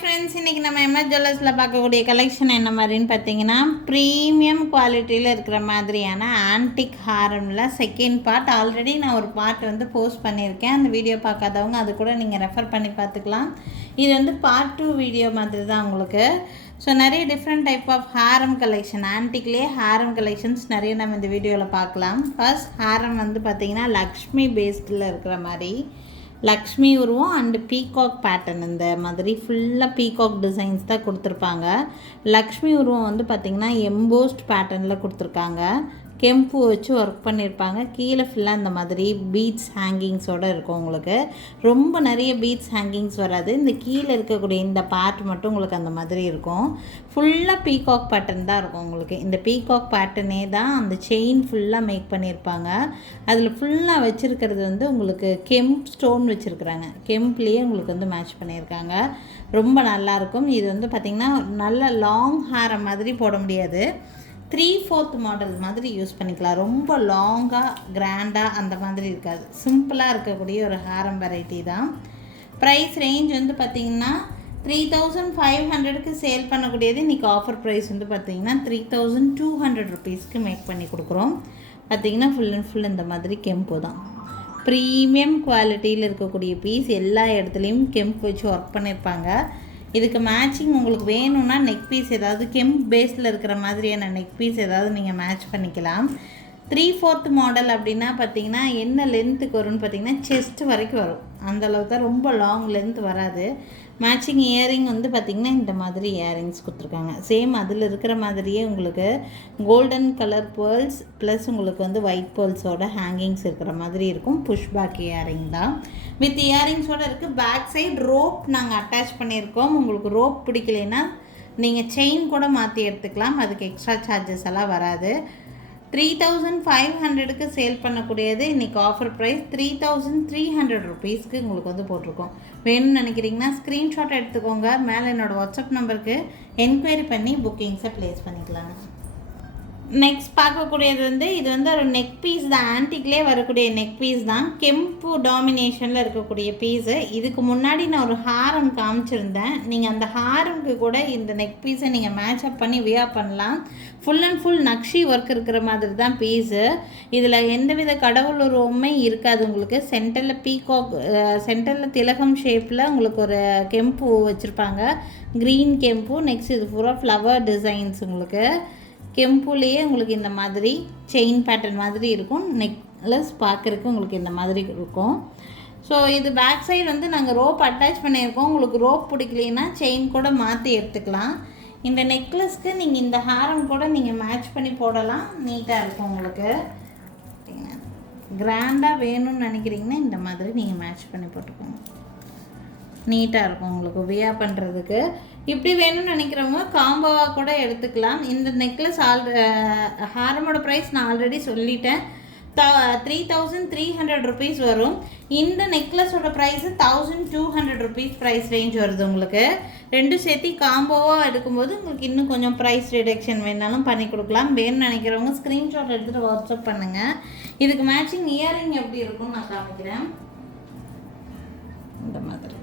Friends, இன்றைக்கி நம்ம MS ஜுவல்லர்ஸில் பார்க்கக்கூடிய கலெக்ஷன் என்ன மாதிரின்னு பார்த்தீங்கன்னா, ப்ரீமியம் குவாலிட்டியில் இருக்கிற மாதிரியான ஆன்டிக் ஹாரமில் செகண்ட் பார்ட். ஆல்ரெடி நான் ஒரு பார்ட் போஸ்ட் பண்ணியிருக்கேன். அந்த வீடியோ பார்க்காதவங்க அது கூட நீங்கள் ரெஃபர் பண்ணி பார்த்துக்கலாம். இது பார்ட் 2 வீடியோ மாதிரி தான் உங்களுக்கு. ஸோ நிறைய different type of Haram collection, ஆன்டிக்லேயே Haram collections நிறைய நம்ம இந்த வீடியோவில் பார்க்கலாம். ஃபர்ஸ்ட் ஹாரம் பார்த்திங்கன்னா லக்ஷ்மி பேஸ்டில் இருக்கிற மாதிரி லக்ஷ்மி உருவம் அண்டு பீகாக் பேட்டர்ன். இந்த மாதிரி ஃபுல்லாக பீகாக் டிசைன்ஸ் தான் கொடுத்துருப்பாங்க. லக்ஷ்மி உருவம் பார்த்திங்கன்னா எம்போஸ்ட் பேட்டர்னில் கொடுத்துருக்காங்க. கெம்பு வச்சு ஒர்க் பண்ணியிருப்பாங்க. கீழே ஃபுல்லாக இந்த மாதிரி பீட்ஸ் ஹேங்கிங்ஸோடு இருக்கும். உங்களுக்கு ரொம்ப நிறைய பீட்ஸ் ஹேங்கிங்ஸ் வராது. இந்த கீழே இருக்கக்கூடிய இந்த பார்ட் மட்டும் உங்களுக்கு அந்த மாதிரி இருக்கும். ஃபுல்லாக பீகாக் பேட்டர்ன் தான் இருக்கும் உங்களுக்கு. இந்த பீகாக் பேட்டர்னே தான் அந்த செயின் ஃபுல்லாக மேக் பண்ணியிருப்பாங்க. அதில் ஃபுல்லாக வச்சுருக்கிறது உங்களுக்கு கெம்ப் ஸ்டோன் வச்சுருக்குறாங்க. கெம்ப்லேயே உங்களுக்கு மேட்ச் பண்ணியிருக்காங்க. ரொம்ப நல்லாயிருக்கும். இது பார்த்திங்கன்னா நல்ல லாங் ஹேரை மாதிரி போட முடியாது. 3/4 மாடல் மாதிரி யூஸ் பண்ணிக்கலாம். ரொம்ப லாங்காக கிராண்டாக அந்த மாதிரி இருக்காது. சிம்பிளாக இருக்கக்கூடிய ஒரு ஹாரம் வெரைட்டி தான். ப்ரைஸ் ரேஞ்ச் பார்த்திங்கன்னா 3500க்கு சேல் பண்ணக்கூடியது இன்றைக்கி ஆஃபர் ப்ரைஸ் பார்த்திங்கன்னா 3200 ருபீஸ்க்கு மேக் பண்ணி கொடுக்குறோம். பார்த்திங்கன்னா ஃபுல் அண்ட் ஃபுல் இந்த மாதிரி கெம்பு தான். ப்ரீமியம் குவாலிட்டியில் இருக்கக்கூடிய பீஸ். எல்லா இடத்துலையும் கெம்ப் வச்சு ஒர்க் பண்ணியிருப்பாங்க. இதுக்கு மேட்சிங் உங்களுக்கு வேணும்னா நெக் பீஸ் ஏதாவது கெம்ப் பேஸில் இருக்கிற மாதிரியான நெக் பீஸ் ஏதாவது நீங்கள் மேட்ச் பண்ணிக்கலாம். 3/4 மாடல் அப்படின்னா பார்த்திங்கன்னா என்ன லென்த்துக்கு வரும்னு பார்த்திங்கன்னா செஸ்ட் வரைக்கும் வரும். அந்தளவுக்கு தான், ரொம்ப லாங் லென்த் வராது. மேட்சிங் இயரிங் பார்த்திங்கன்னா இந்த மாதிரி இயரிங்ஸ் கொடுத்துருக்காங்க. சேம் அதில் இருக்கிற மாதிரியே உங்களுக்கு கோல்டன் கலர் பேர்ல்ஸ் ப்ளஸ் உங்களுக்கு ஒயிட் பேர்ல்ஸோட ஹேங்கிங்ஸ் இருக்கிற மாதிரி இருக்கும். புஷ் பேக் இயரிங் தான் வித் இயரிங்ஸோடு இருக்குது. பேக் சைடு ரோப் நாங்கள் அட்டாச் பண்ணியிருக்கோம். உங்களுக்கு ரோப் பிடிக்கலைன்னா நீங்கள் செயின் கூட மாற்றி எடுத்துக்கலாம். அதுக்கு எக்ஸ்ட்ரா சார்ஜஸ் எல்லாம் வராது. 3500க்கு சேல் பண்ணக்கூடியது இன்றைக்கி ஆஃபர் ப்ரைஸ் 3300 ருபீஸ்க்கு உங்களுக்கு போட்டிருக்கோம். வேணும்னு நினைக்கிறீங்கன்னா ஸ்க்ரீன்ஷாட் எடுத்துக்கோங்க. மேலே என்னோடய வாட்ஸ்அப் நம்பருக்கு என்கொயரி பண்ணி புக்கிங்ஸை ப்ளேஸ் பண்ணிக்கலாங்க. நெக்ஸ்ட் பார்க்கக்கூடியது இது ஒரு நெக் பீஸ் தான். ஆன்டிக்லேயே வரக்கூடிய நெக் பீஸ் தான். கெம்பு டாமினேஷனில் இருக்கக்கூடிய பீஸு. இதுக்கு முன்னாடி நான் ஒரு ஹாரம் காமிச்சிருந்தேன். நீங்கள் அந்த ஹாரம்க்கு கூட இந்த நெக் பீஸை நீங்கள் மேட்சப் பண்ணி வியர் பண்ணலாம். Full and full nakshi work இருக்கிற மாதிரி தான் பீஸு. இதில் எந்தவித கடவுள் உருவமே இருக்காது. உங்களுக்கு சென்டரில் பீகாக், சென்டரில் திலகம் ஷேப்பில் உங்களுக்கு ஒரு கெம்பு வச்சுருப்பாங்க. க்ரீன் கெம்பு. நெக்ஸ்ட் இது பூரா ஃப்ளவர் டிசைன்ஸ். உங்களுக்கு கெம்புலேயே உங்களுக்கு இந்த மாதிரி செயின் பேட்டர்ன் மாதிரி இருக்கும். நெக்லஸ் பார்க்குறதுக்கு உங்களுக்கு இந்த மாதிரி இருக்கும். ஸோ இது பேக் சைடு நாங்கள் ரோப் அட்டாச் பண்ணியிருக்கோம். உங்களுக்கு ரோப் பிடிக்கலைன்னா செயின் கூட மாற்றி எடுத்துக்கலாம். இந்த நெக்லஸ்க்கு நீங்கள் இந்த ஹாரம் கூட நீங்கள் மேட்ச் பண்ணி போடலாம். நீட்டாக இருக்கும். உங்களுக்கு கிராண்டாக வேணும்னு நினைக்கிறீங்கன்னா இந்த மாதிரி நீங்கள் மேட்ச் பண்ணி போட்டுக்கோங்க. நீட்டாக இருக்கும் உங்களுக்கு வியர் பண்ணுறதுக்கு. இப்படி வேணும்னு நினைக்கிறவங்க காம்போவாக கூட எடுத்துக்கலாம். இந்த நெக்லஸ் ஹாரமோட ப்ரைஸ் நான் ஆல்ரெடி சொல்லிட்டேன். 3300 ருபீஸ் வரும். இந்த நெக்லஸோட ப்ரைஸு 1200 ருபீஸ் ப்ரைஸ் ரேஞ்ச் வருது. உங்களுக்கு ரெண்டும் சேர்த்து காம்போவாக எடுக்கும்போது உங்களுக்கு இன்னும் கொஞ்சம் ப்ரைஸ் ரிடக்ஷன் வேணாலும் பண்ணி கொடுக்கலாம். வேணும்னு நினைக்கிறவங்க ஸ்க்ரீன்ஷாட் எடுத்துகிட்டு வாட்ஸ்அப் பண்ணுங்கள். இதுக்கு மேட்சிங் இயரிங் எப்படி இருக்கும்னு நான் காமிக்கிறேன். இந்த மாதிரி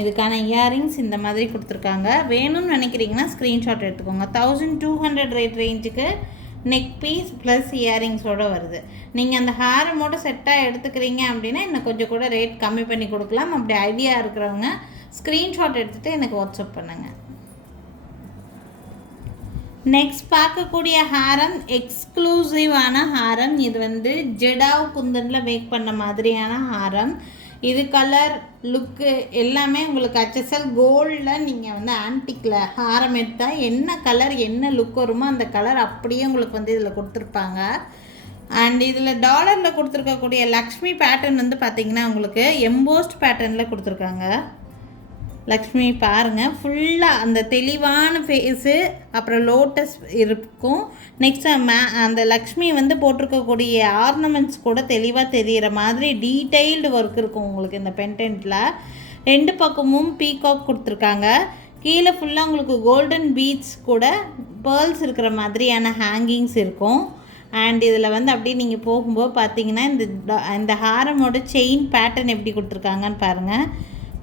இதுக்கான இயரிங்ஸ் இந்த மாதிரி கொடுத்துருக்காங்க. வேணும்னு நினைக்கிறீங்கன்னா ஸ்க்ரீன்ஷாட் எடுத்துக்கோங்க. 1200 ரேட் ரேஞ்சுக்கு நெக் பீஸ் ப்ளஸ் இயரிங்ஸோடு வருது. நீங்கள் அந்த ஹாரமோட செட்டாக எடுத்துக்கிறீங்க அப்படின்னா இன்னும் கொஞ்சம் கூட ரேட் கம்மி பண்ணி கொடுக்கலாம். அப்படி ஐடியா இருக்கிறவங்க ஸ்க்ரீன்ஷாட் எடுத்துகிட்டு எனக்கு வாட்ஸ்அப் பண்ணுங்கள். நெக்ஸ்ட் பார்க்கக்கூடிய ஹாரம் எக்ஸ்க்ளூசிவான ஹாரம். இது ஜெடாவ் குந்தனில் மேக் பண்ண மாதிரியான ஹாரம். இது கலர் லுக்கு எல்லாமே உங்களுக்கு HSL கோல்டில் நீங்கள் ஆன்டிக்கில் ஹாரம் எடுத்தால் என்ன கலர் என்ன லுக் வருமோ அந்த கலர் அப்படியே உங்களுக்கு இதில் கொடுத்துருப்பாங்க. அண்ட் இதில் டாலரில் கொடுத்துருக்கக்கூடிய லக்ஷ்மி பேட்டர்ன் பார்த்திங்கன்னா உங்களுக்கு எம்போஸ்ட் பேட்டர்னில் கொடுத்துருக்காங்க. லக்ஷ்மி பாருங்கள், ஃபுல்லாக அந்த தெளிவான ஃபேஸு, அப்புறம் லோட்டஸ் இருக்கும். நெக்ஸ்ட் அந்த லக்ஷ்மி போட்டிருக்கக்கூடிய ஆர்னமெண்ட்ஸ் கூட தெளிவாக தெரிகிற மாதிரி டீட்டெயில்டு ஒர்க் இருக்கும் உங்களுக்கு இந்த பென்டென்ட்டில். ரெண்டு பக்கமும் பீகாக் கொடுத்துருக்காங்க. கீழே ஃபுல்லாக உங்களுக்கு கோல்டன் பீட்ஸ் கூட பேர்ல்ஸ் இருக்கிற மாதிரியான ஹேங்கிங்ஸ் இருக்கும். அண்ட் இதில் அப்படியே நீங்கள் போகும்போது பார்த்தீங்கன்னா இந்த ஹாரமோட செயின் பேட்டர்ன் எப்படி கொடுத்துருக்காங்கன்னு பாருங்கள்.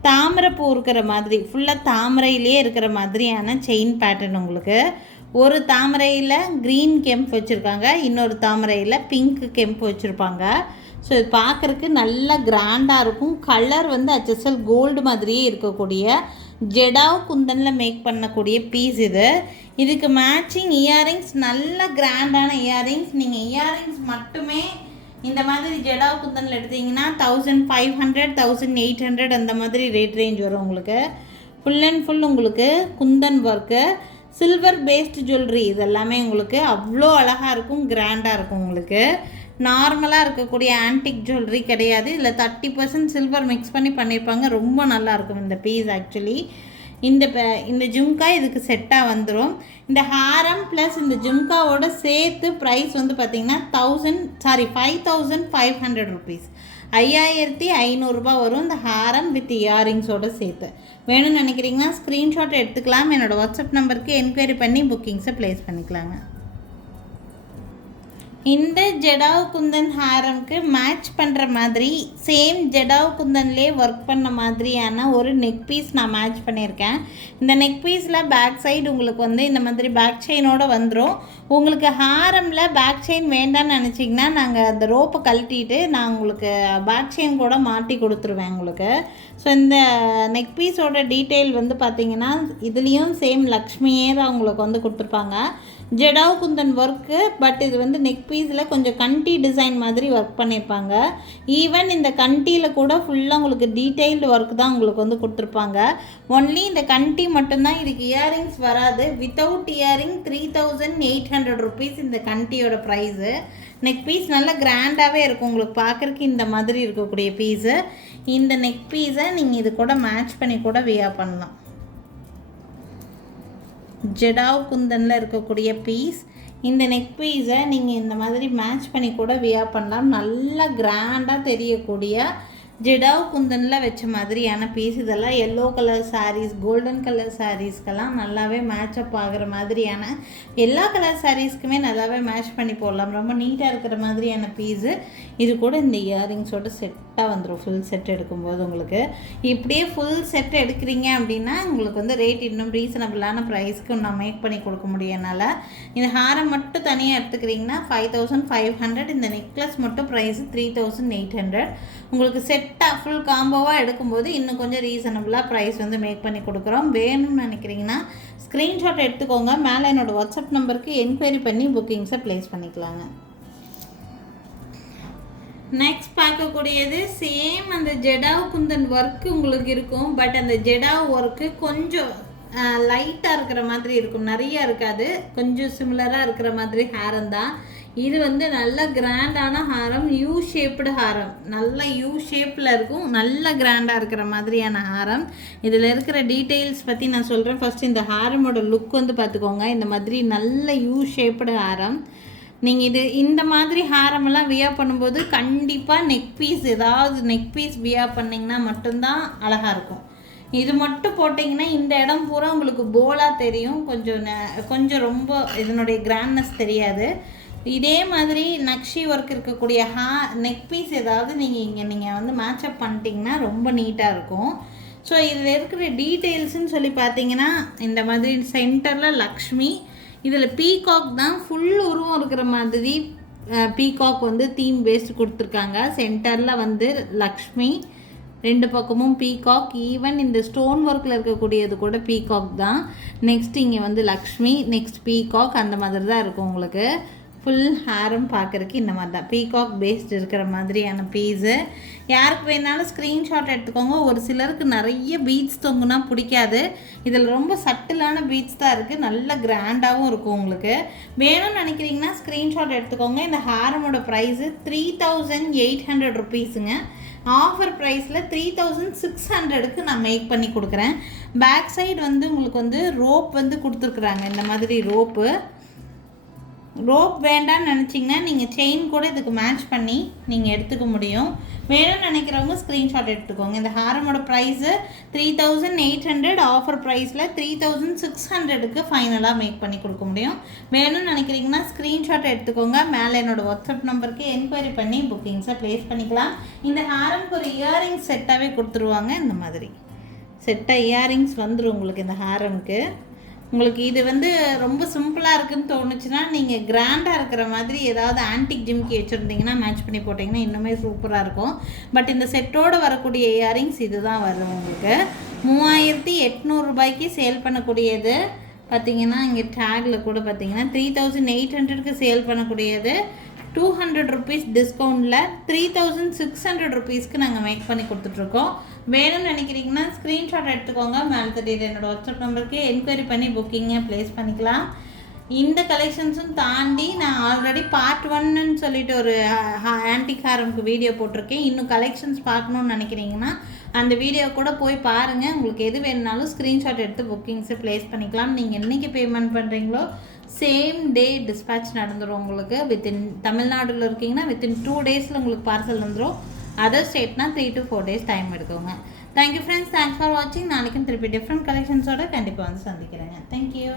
தாமரை பூ இருக்கிற மாதிரி ஃபுல்லாக தாமரையிலே இருக்கிற மாதிரியான செயின் பேட்டர்ன் உங்களுக்கு. ஒரு தாமரையில் க்ரீன் கெம்ப் வச்சுருக்காங்க, இன்னொரு தாமரையில் பிங்க் கெம்ப் வச்சுருப்பாங்க. ஸோ இது பார்க்குறக்கு நல்லா கிராண்டாக இருக்கும். கலர் வந்து HSL கோல்டு மாதிரியே இருக்கக்கூடிய ஜெடாவ் குந்தனில் மேக் பண்ணக்கூடிய பீஸ் இது. இதுக்கு மேட்சிங் இயரிங்ஸ் நல்ல கிராண்டான இயரிங்ஸ். நீங்கள் இயரிங்ஸ் மட்டுமே இந்த மாதிரி ஜெடாவ் குந்தனில் எடுத்திங்கன்னா 1500 1800 அந்த மாதிரி ரேட் ரேஞ்ச் வரும் உங்களுக்கு. ஃபுல் அண்ட் ஃபுல் உங்களுக்கு Kundan work, silver based jewellery, இது எல்லாமே உங்களுக்கு அவ்வளோ அழகாக இருக்கும், கிராண்டாக இருக்கும் உங்களுக்கு. நார்மலாக இருக்கக்கூடிய ஆன்டிக் ஜுவல்லரி கிடையாது. இதில் 30% சில்வர் மிக்ஸ் பண்ணி பண்ணியிருப்பாங்க. ரொம்ப நல்லாயிருக்கும் இந்த பீஸ். ஆக்சுவலி இந்த ஜும்கா இதுக்கு செட்டாக வந்துடும். இந்த ஹாரம் ப்ளஸ் இந்த ஜும்காவோட சேர்த்து ப்ரைஸ் வந்து பார்த்திங்கன்னா 5500 ருபீஸ், 5500 வரும் இந்த ஹாரம் வித் இயரிங்ஸோடு சேர்த்து. வேணும்னு நினைக்கிறீங்கன்னா ஸ்க்ரீன்ஷாட் எடுத்துக்கலாம். என்னோடய வாட்ஸ்அப் நம்பருக்கு என்கொயரி பண்ணி புக்கிங்ஸை ப்ளேஸ் பண்ணிக்கலாங்க. இந்த ஜெடாவ் குந்தன் ஹாரம்க்கு மேட்ச் பண்ணுற மாதிரி சேம் ஜெடாவ் குந்தன்லேயே ஒர்க் பண்ண மாதிரியான ஒரு நெக் பீஸ் நான் மேட்ச் பண்ணியிருக்கேன். இந்த நெக் பீஸில் பேக் சைடு உங்களுக்கு வந்து இந்த மாதிரி பேக் செயினோடு வந்துடும். உங்களுக்கு ஹாரமில் பேக் செயின் வேண்டான்னு நினச்சிங்கன்னா நாங்கள் அந்த ரோப்பை கழட்டிட்டு நான் உங்களுக்கு பேக் செயின் கூட மாட்டி கொடுத்துருவேன் உங்களுக்கு. ஸோ இந்த நெக் பீஸோட டீட்டெயில் வந்து பார்த்திங்கன்னா இதுலேயும் சேம் லக்ஷ்மியே தான் உங்களுக்கு வந்து கொடுத்துருப்பாங்க. ஜெடாவ் குந்தன் ஒர்க்கு, பட் இது வந்து நெக் பீஸில் கொஞ்சம் கண்டி டிசைன் மாதிரி ஒர்க் பண்ணியிருப்பாங்க. ஈவன் இந்த கண்டியில் கூட ஃபுல்லாக உங்களுக்கு டீட்டெயில்டு ஒர்க் தான் உங்களுக்கு வந்து கொடுத்துருப்பாங்க. ஒன்லி இந்த கண்டி மட்டும்தான், இதுக்கு இயரிங்ஸ் வராது. வித்தவுட் இயரிங் 3800 ருபீஸ் இந்த கண்டியோட ப்ரைஸு. நெக் பீஸ் நல்லா கிராண்டாகவே இருக்கும் உங்களுக்கு பார்க்குறக்கு இந்த மாதிரி இருக்கக்கூடிய பீஸு. இந்த நெக் பீஸை நீங்கள் இது கூட மேட்ச் பண்ணி கூட வியர் பண்ணலாம். ஜெடாவ் குந்தனில் இருக்கக்கூடிய பீஸ். இந்த நெக் பீஸை நீங்கள் இந்த மாதிரி மேட்ச் பண்ணி கூட வியர் பண்ணலாம். நல்லா கிராண்டாக தெரியக்கூடிய ஜெடாவ் குந்தனில் வச்ச மாதிரியான பீஸ். இதெல்லாம் yellow colour sarees, golden colour சாரீஸ்க்கெல்லாம் நல்லாவே மேட்சப் ஆகிற மாதிரியான, எல்லா கலர் சாரீஸ்க்குமே நல்லாவே மேட்ச் பண்ணி போடலாம். ரொம்ப நீட்டாக இருக்கிற மாதிரியான பீஸு. இது கூட இந்த இயரிங்ஸோட செட்டாக வந்துடும். ஃபுல் செட் எடுக்கும்போது உங்களுக்கு இப்படியே ஃபுல் செட் எடுக்கிறீங்க அப்படின்னா உங்களுக்கு வந்து ரேட் இன்னும் ரீசனபிளான ப்ரைஸ்க்கு நான் மேக் பண்ணி கொடுக்க முடியனால இந்த ஹாரம் மட்டும் தனியாக எடுத்துக்கிறீங்கன்னா 5500. இந்த நெக்லஸ் மட்டும் ப்ரைஸு 3800. உங்களுக்கு செட்டாக ஃபுல் காம்போவாக எடுக்கும்போது இன்னும் கொஞ்சம் ரீசனபிளாக ப்ரைஸ் வந்து மேக் பண்ணி கொடுக்குறோம். வேணும்னு நினைக்கிறீங்கன்னா ஸ்க்ரீன்ஷாட் எடுத்துக்கோங்க. மேலே என்னோடய வாட்ஸ்அப் நம்பருக்கு என்கொயரி பண்ணி புக்கிங்ஸை ப்ளேஸ் பண்ணிக்கலாங்க. நெக்ஸ்ட் பார்க்கக்கூடியது சேம் அந்த ஜெடாவ் குந்தன் ஒர்க்கு உங்களுக்கு இருக்கும். பட் அந்த ஜெடாவ் ஒர்க்கு கொஞ்சம் லைட்டாக இருக்கிற மாதிரி இருக்கும், நிறையா இருக்காது. கொஞ்சம் சிமிலராக இருக்கிற மாதிரி ஹாரம் தான் இது. வந்து நல்ல கிராண்டான ஹாரம், யூ ஷேப்டு ஹாரம், நல்ல யூ ஷேப்பில் இருக்கும், நல்ல கிராண்டாக இருக்கிற மாதிரியான ஹாரம். இதில் இருக்கிற டீட்டெயில்ஸ் பற்றி நான் சொல்கிறேன். ஃபஸ்ட்டு இந்த ஹாரமோட லுக் வந்து பார்த்துக்கோங்க. இந்த மாதிரி நல்ல யூ ஷேப்டு ஹாரம். நீங்கள் இந்த மாதிரி ஹாரமெல்லாம் வியர் பண்ணும்போது கண்டிப்பாக நெக் பீஸ், ஏதாவது நெக் பீஸ் வியர் பண்ணிங்கன்னா மட்டும்தான் அழகாக இருக்கும். இது மட்டும் போட்டிங்கன்னா இந்த இடம் பூரா உங்களுக்கு போலாக தெரியும், கொஞ்சம் ரொம்ப இதனுடைய கிராண்ட்னஸ் தெரியாது. இதே மாதிரி நக்ஷி ஒர்க் இருக்கக்கூடிய நெக் பீஸ் ஏதாவது நீங்கள் வந்து மேட்சப் பண்ணிட்டீங்கன்னா ரொம்ப நீட்டாக இருக்கும். ஸோ இதில் இருக்கிற டீட்டெயில்ஸுன்னு சொல்லி பார்த்தீங்கன்னா இந்த மாதிரி சென்டரில் லக்ஷ்மி, இதில் பீகாக் தான் ஃபுல் உருவம் இருக்கிற மாதிரி பீகாக் வந்து தீம் பேஸ்ட் கொடுத்துருக்காங்க. சென்டரில் வந்து லக்ஷ்மி, ரெண்டு பக்கமும் பீகாக். ஈவன் இந்த ஸ்டோன் ஒர்க்கில் இருக்கக்கூடியது கூட பீகாக் தான். நெக்ஸ்ட் இங்கே வந்து லக்ஷ்மி, நெக்ஸ்ட் பீகாக், அந்த மாதிரி தான் இருக்கும் உங்களுக்கு. ஃபுல் ஹேரும் பார்க்குறக்கு இந்த மாதிரி தான் பீகாக் பேஸ்ட் இருக்கிற மாதிரியான பீஸு. யாருக்கு வேணாலும் ஸ்க்ரீன்ஷாட் எடுத்துக்கோங்க. ஒரு சிலருக்கு நிறைய பீட்ஸ் தொங்குனா பிடிக்காது. இதில் ரொம்ப சட்டிலான பீட்ஸ் தான் இருக்குது, நல்ல கிராண்டாகவும் இருக்கும் உங்களுக்கு. வேணும்னு நினைக்கிறீங்கன்னா ஸ்க்ரீன்ஷாட் எடுத்துக்கோங்க. இந்த ஹேரமோட ப்ரைஸு 3800 ருபீஸுங்க. ஆஃபர் ப்ரைஸில் 3600க்கு நான் மேக் பண்ணி கொடுக்குறேன். பேக் சைடு வந்து உங்களுக்கு வந்து ரோப் வந்து கொடுத்துருக்குறாங்க. இந்த மாதிரி ரோப் வேண்டான்னு நினச்சிங்கன்னா நீங்கள் செயின் கூட இதுக்கு மேட்ச் பண்ணி நீங்கள் எடுத்துக்க முடியும். வேணும்னு நினைக்கிறவங்க ஸ்க்ரீன்ஷாட் எடுத்துக்கோங்க. இந்த ஹாரமோட ப்ரைஸு 3800, ஆஃபர் ப்ரைஸில் 3600க்கு ஃபைனலாக மேக் பண்ணி கொடுக்க முடியும். வேணும்னு நினைக்கிறீங்கன்னா ஸ்க்ரீன்ஷாட் எடுத்துக்கோங்க. மேலே என்னோடய வாட்ஸ்அப் நம்பருக்கு என்கொயரி பண்ணி புக்கிங்ஸை ப்ளேஸ் பண்ணிக்கலாம். இந்த ஹாரம்க்கு ஒரு இயரிங் செட்டாகவே கொடுத்துருவாங்க இந்த மாதிரி. செட்டாக இயரிங்ஸ் வந்துடும் உங்களுக்கு இந்த ஹாரமுக்கு. உங்களுக்கு இது வந்து ரொம்ப சிம்பிளாக இருக்குதுன்னு தோணுச்சுன்னா நீங்கள் கிராண்டாக இருக்கிற மாதிரி ஏதாவது ஆன்டிக் ஜிம்கி வச்சுருந்தீங்கன்னா மேட்ச் பண்ணி போட்டிங்கன்னா இன்னுமே சூப்பராக இருக்கும். பட் இந்த செட்டோடு வரக்கூடிய இயரிங்ஸ் இது தான் வரும் உங்களுக்கு. 3800 சேல் பண்ணக்கூடியது பார்த்திங்கன்னா இங்கே டேக்கில் கூட பார்த்திங்கன்னா 3800க்கு சேல் பண்ணக்கூடியது 200 rupees டிஸ்கவுண்ட்டில் 3600 rupeesக்கு நாங்கள் மேக் பண்ணி கொடுத்துட்ருக்கோம். வேணும்னு நினைக்கிறீங்கன்னா ஸ்க்ரீன்ஷாட் எடுத்துக்கோங்க. மேலே தெரியுது என்னோடய வாட்ஸ்அப் நம்பருக்கு என்கொயரி பண்ணி புக்கிங்கை ப்ளேஸ் பண்ணிக்கலாம். இந்த கலெக்ஷன்ஸும் தாண்டி நான் ஆல்ரெடி பார்ட் 1ன்னு சொல்லிட்டு ஒரு ஆன்டிக் ஹாரமுக்கு வீடியோ போட்டிருக்கேன். இன்னும் கலெக்ஷன்ஸ் பார்க்கணுன்னு நினைக்கிறீங்கன்னா அந்த வீடியோ கூட போய் பாருங்கள். உங்களுக்கு எது வேணுனாலும் ஸ்க்ரீன்ஷாட் எடுத்து புக்கிங்ஸை ப்ளேஸ் பண்ணிக்கலாம். நீங்கள் என்றைக்கு பேமெண்ட் பண்ணுறீங்களோ சேம் டே டிஸ்பேட்ச் நடந்துடும் உங்களுக்கு. வித்தின் தமிழ்நாடுல இருக்கீங்கன்னா வித்தின் 2 daysல உங்களுக்கு பார்சல் வந்துடும். அதர் ஸ்டேட்னா 3 to 4 days டைம் எடுக்குங்க. தேங்க்யூ ஃப்ரெண்ட்ஸ், தேங்க்ஸ் ஃபார் வாட்சிங். நாளைக்கும் திருப்பி டிஃப்ரெண்ட் கலெக்ஷன்ஸோட கண்டிப்பாக வந்து சந்திக்கிறேங்க. தேங்க்யூ.